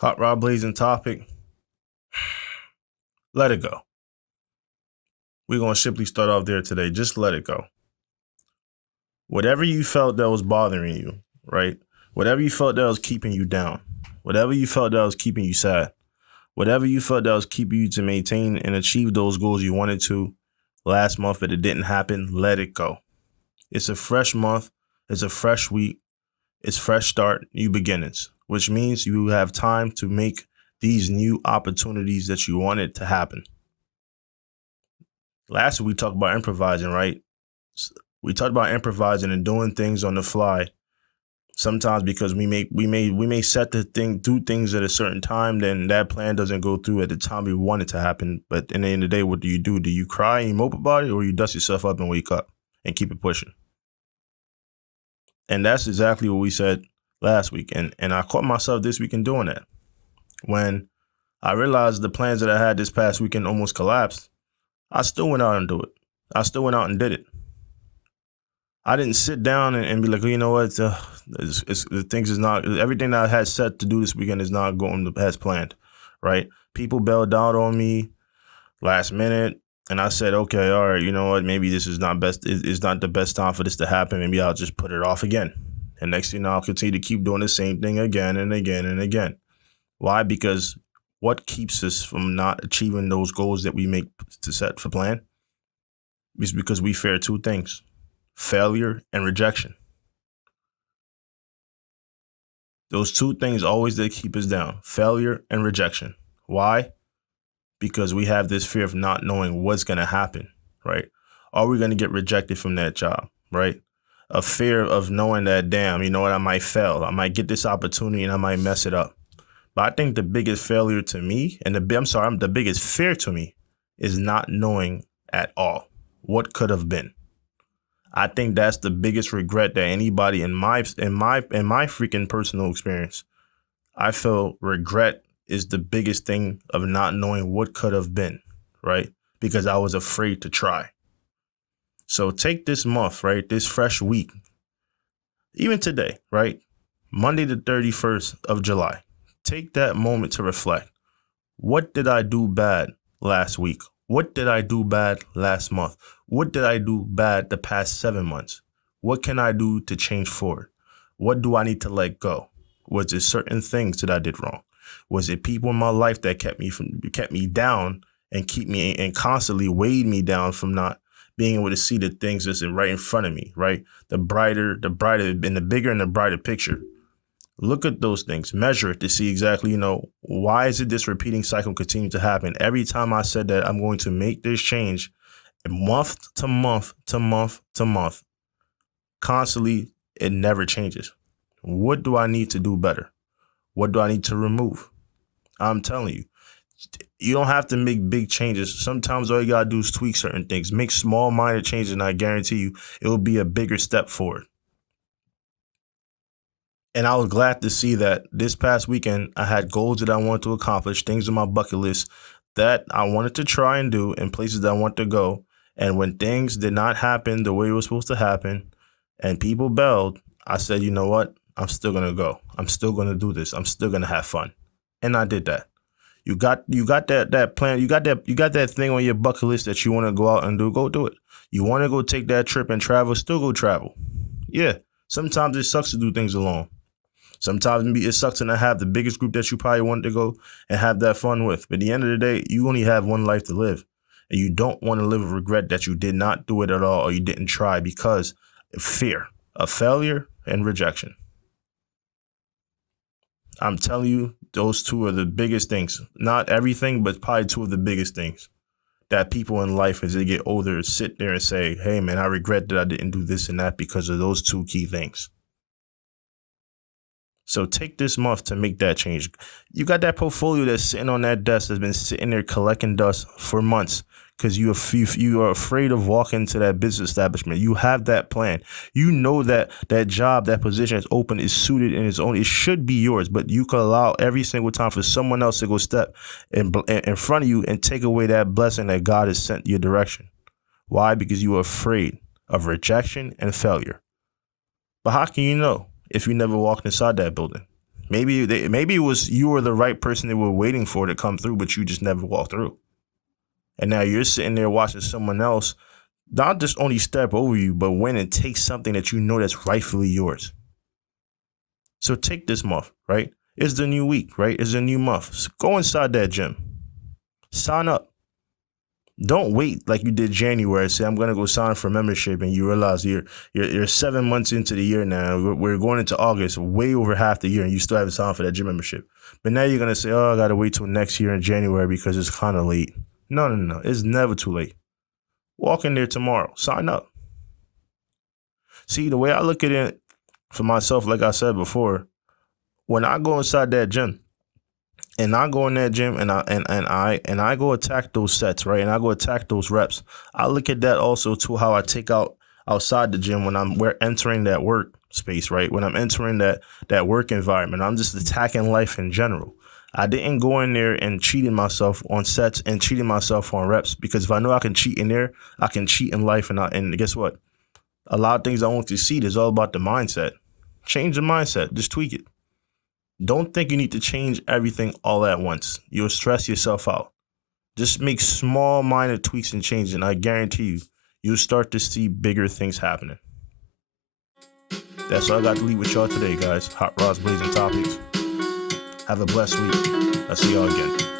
Hot rod blazing topic. Let it go. We're going to simply start off there today. Just let it go. Whatever you felt that was bothering you, right? Whatever you felt that was keeping you down, whatever you felt that was keeping you sad, whatever you felt that was keeping you to maintain and achieve those goals you wanted to last month, but it didn't happen, let it go. It's a fresh month. It's a fresh week. It's fresh start, new beginnings, which means you have time to make these new opportunities that you wanted to happen. Last week we talked about improvising, right? We talked about improvising and doing things on the fly. Sometimes because we may set the thing, do things at a certain time, then that plan doesn't go through at the time we want it to happen. But in the end of the day, what do? Do you cry and you mope about it, or you dust yourself up and wake up and keep it pushing? And that's exactly what we said last week. And I caught myself this week in doing that. When I realized the plans that I had this past weekend almost collapsed, I still went out and do it. I still went out and did it. I didn't sit down and be like, oh, you know what, everything that I had set to do this weekend is not going as planned, right? People bailed out on me last minute, and I said, okay, all right, you know what, maybe this is not the best time for this to happen. Maybe I'll just put it off again. And next thing I'll continue to keep doing the same thing again and again and again. Why? Because what keeps us from not achieving those goals that we make to set for plan is because we fear two things: failure and rejection. Those two things always they keep us down: failure and rejection. Why? Because we have this fear of not knowing what's going to happen, right? Are we going to get rejected from that job, right? A fear of knowing that, damn, you know what, I might fail. I might get this opportunity and I might mess it up. But I think the biggest failure to me, the biggest fear to me is not knowing at all what could have been. I think that's the biggest regret that anybody in my freaking personal experience, I feel regret is the biggest thing of not knowing what could have been, right? Because I was afraid to try. So take this month, right? This fresh week, even today, right? Monday the 31st of July. Take that moment to reflect. What did I do bad last week? What did I do bad last month? What did I do bad the past 7 months? What can I do to change forward? What do I need to let go? Was it certain things that I did wrong? Was it people in my life that kept me down and constantly weighed me down from not being able to see the things that's right in front of me, right? The brighter, and the bigger and the brighter picture. Look at those things, measure it to see exactly, why is it this repeating cycle continue to happen? Every time I said that I'm going to make this change, month to month to month to month, constantly, it never changes. What do I need to do better? What do I need to remove? I'm telling you, you don't have to make big changes. Sometimes all you got to do is tweak certain things, make small minor changes, and I guarantee you it will be a bigger step forward. And I was glad to see that this past weekend, I had goals that I wanted to accomplish, things on my bucket list that I wanted to try and do, and places that I want to go. And when things did not happen the way it was supposed to happen and people bailed, I said, you know what? I'm still going to go. I'm still going to do this. I'm still going to have fun. And I did that. You got that plan. You got that thing on your bucket list that you want to go out and do. Go do it. You want to go take that trip and travel, still go travel. Yeah. Sometimes it sucks to do things alone. Sometimes it sucks to not have the biggest group that you probably want to go and have that fun with. But at the end of the day, you only have one life to live. And you don't want to live with regret that you did not do it at all or you didn't try because of fear of failure and rejection. I'm telling you, those two are the biggest things. Not everything, but probably two of the biggest things that people in life as they get older sit there and say, hey, man, I regret that I didn't do this and that because of those two key things. So take this month to make that change. You got that portfolio that's sitting on that desk that's been sitting there collecting dust for months because you are afraid of walking into that business establishment. You have that plan. You know that job, that position is open, is suited in its own. It should be yours, but you can allow every single time for someone else to go step in front of you and take away that blessing that God has sent your direction. Why? Because you are afraid of rejection and failure. But how can you know if you never walked inside that building? Maybe it was you were the right person they were waiting for to come through, but you just never walked through. And now you're sitting there watching someone else not just only step over you, but win and take something that you know that's rightfully yours. So take this month, right? It's the new week, right? It's a new month. So go inside that gym. Sign up. Don't wait like you did January. Say, I'm going to go sign up for membership, and you realize you're 7 months into the year now. We're going into August, way over half the year, and you still haven't signed for that gym membership. But now you're going to say, oh, I got to wait till next year in January because it's kind of late. No. It's never too late. Walk in there tomorrow. Sign up. See, the way I look at it for myself, like I said before, when I go inside that gym, and I go in that gym and I go attack those sets, right? And I go attack those reps. I look at that also to how I take outside the gym when we're entering that work space, right? When I'm entering that work environment, I'm just attacking life in general. I didn't go in there and cheating myself on sets and cheating myself on reps, because if I know I can cheat in there, I can cheat in life. And guess what? A lot of things I want to see is all about the mindset. Change the mindset. Just tweak it. Don't think you need to change everything all at once. You'll stress yourself out. Just make small, minor tweaks and changes, and I guarantee you'll start to see bigger things happening. That's all I got to leave with y'all today, guys. Hot Rods Blazing Topics. Have a blessed week. I'll see y'all again.